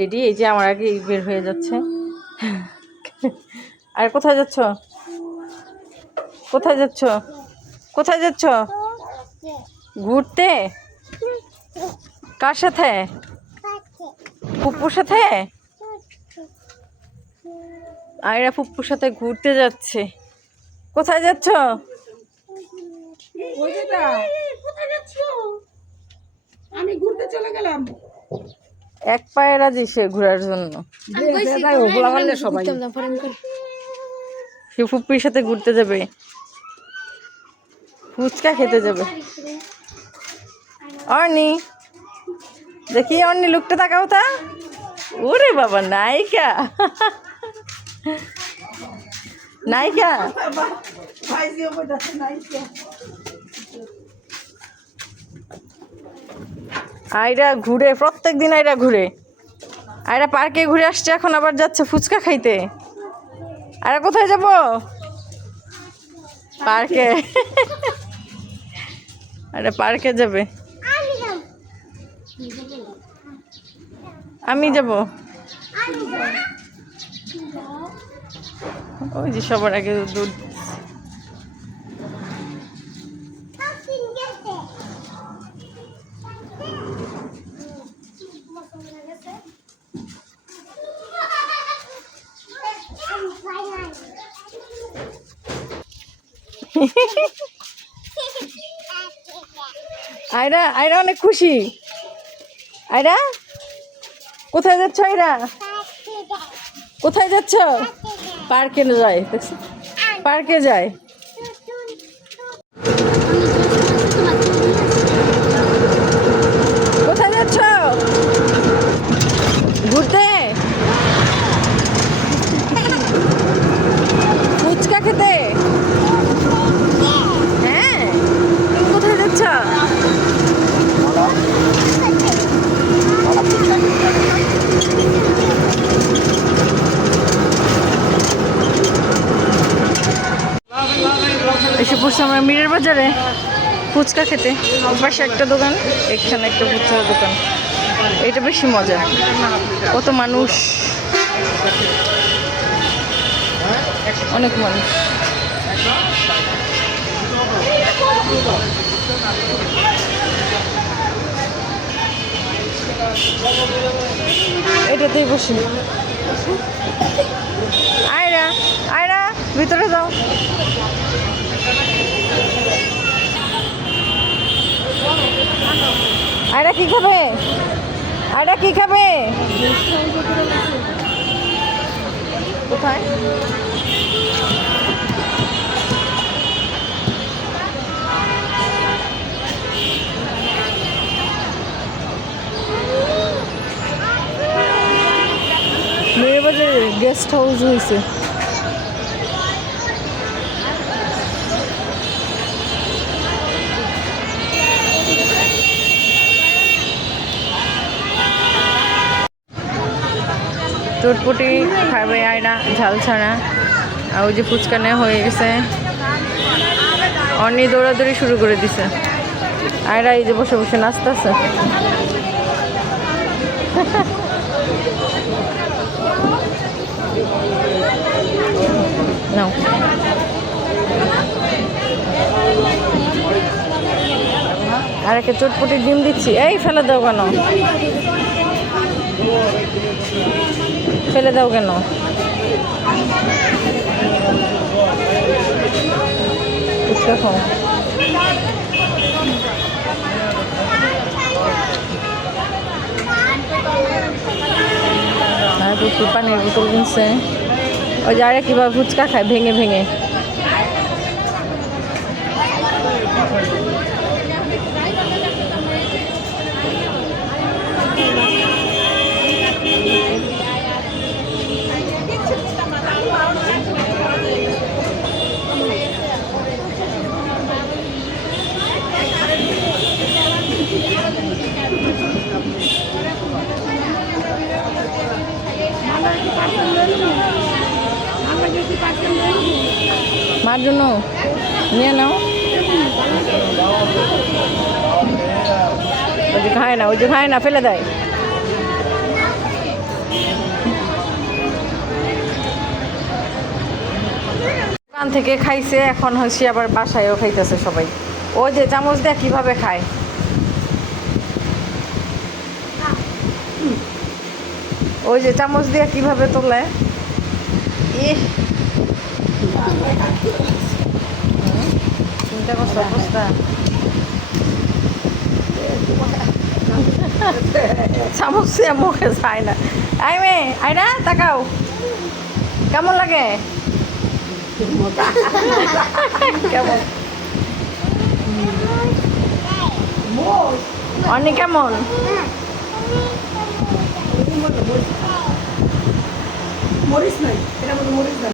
Ready, এই যে আমার আগে বের হয়ে যাচ্ছে। আর কোথায় যাচ্ছ? কোথায় যাচ্ছ? কোথায় যাচ্ছ? ঘুরতে? কার সাথে? ফুপ্পুর সাথে? আয়রা ফুপ্পুর সাথে ঘুরতে যাচ্ছে। কোথায় যাচ্ছ? আমি ঘুরতে চলে গেলাম। এক পায়ে রাজি সে ঘোরার জন্য। সে ফুপ্পির সাথে ঘুরতে যাবে, ফুচকা খেতে যাবে। অর্নি, দেখি অর্নি লুকটা তাকাও তা। ওরে বাবা, নায়িকা নায়িকা। আয়রা ঘুরে, প্রত্যেক দিন আয়রা ঘুরে। আয়রা পার্কে ঘুরে আসছে, এখন আবার যাচ্ছে ফুচকা খাইতে। আরে কোথায় যাব? পার্কে। আরে পার্কে যাবে। আমি যাব। ওই যে সবার আগে দুধ। আয়রা, আয়রা অনেক খুশি। আয়রা কোথায় যাচ্ছ? আয়রা কোথায় যাচ্ছ? পার্কে যায়, পার্কে যায়। কোথায় যাচ্ছ? ঘুরতে? ফুচকা খেতে? হ্যাঁ, কোথায় যাচ্ছ? এসে পড়ছি আমরা মিরের বাজারে ফুচকা খেতে। পাশে একটা দোকান, এখানে একটা ফুচকার দোকান। এটা বেশি মজা, কত মানুষ, অনেক মানুষ। এটাতেই বসি। আয়রা, আয়রা ভিতরে যাও। আয়রা কি খাবে? আয়রা কি খাবে? কোথায়? মেয়ের বাজারে গেস্ট হাউস হয়েছে। চটপটি খাবে আয়রা, ঝাল ছাড়া। আর ওই যে ফুচকা নেওয়া হয়ে গেছে। অর্নি দৌড়াদৌড়ি শুরু করে দিছে। আয়রা এই যে বসে বসে নাচতেছে। নাও, আর একটা চটপটি ডিম দিচ্ছি। এই ফেলে দাও কেন? ফেলে দাও কেন? ফুচকা খাও। আর একটু পানির বোতল কিনছে। ওই যে আরে কিভাবে ফুচকা খায় ভেঙে ভেঙে। মার জন্য নিয়ে নাও। ওই যে খায় না, ওই যে খায় না, ফেলে দেয়। দোকান থেকে খাইছে, এখন হচ্ছে আবার বাসায়ও খাইতেছে সবাই। ওই যে চামচ দিয়ে কিভাবে খায়, ওই যে চামচ দিয়ে কিভাবে তোলে। ইহ, চিন্তা করছো অবস্থা। চামচ দিয়ে মুখে যায় না। আই মেয়ে আইনা তাকাও, কেমন লাগে? কেমন অনেক কেমন? মরিস নাই, এটা মরিস নাই।